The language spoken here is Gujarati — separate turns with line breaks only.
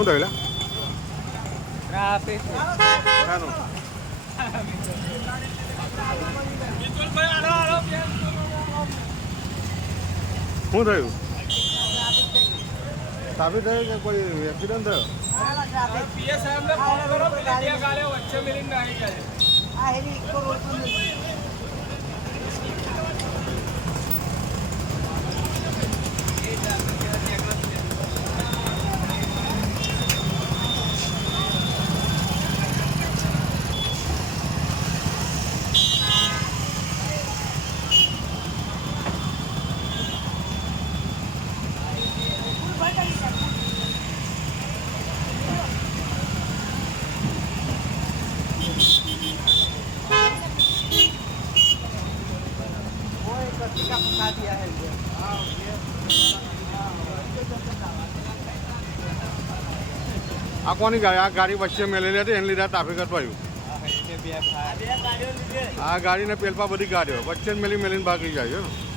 શું થયું? શું થયું સાબિત થયું કે કોઈ એક્સિડન્ટ થયો આ કોની ગાડી? આ ગાડી વચ્ચે મેલેલી હતી એને લીધે ટ્રાફિક અટવાયું આ ગાડીને પેલપા બધી ગાડીઓ વચ્ચે જ મેલી મેલીને ભાગી જાય છે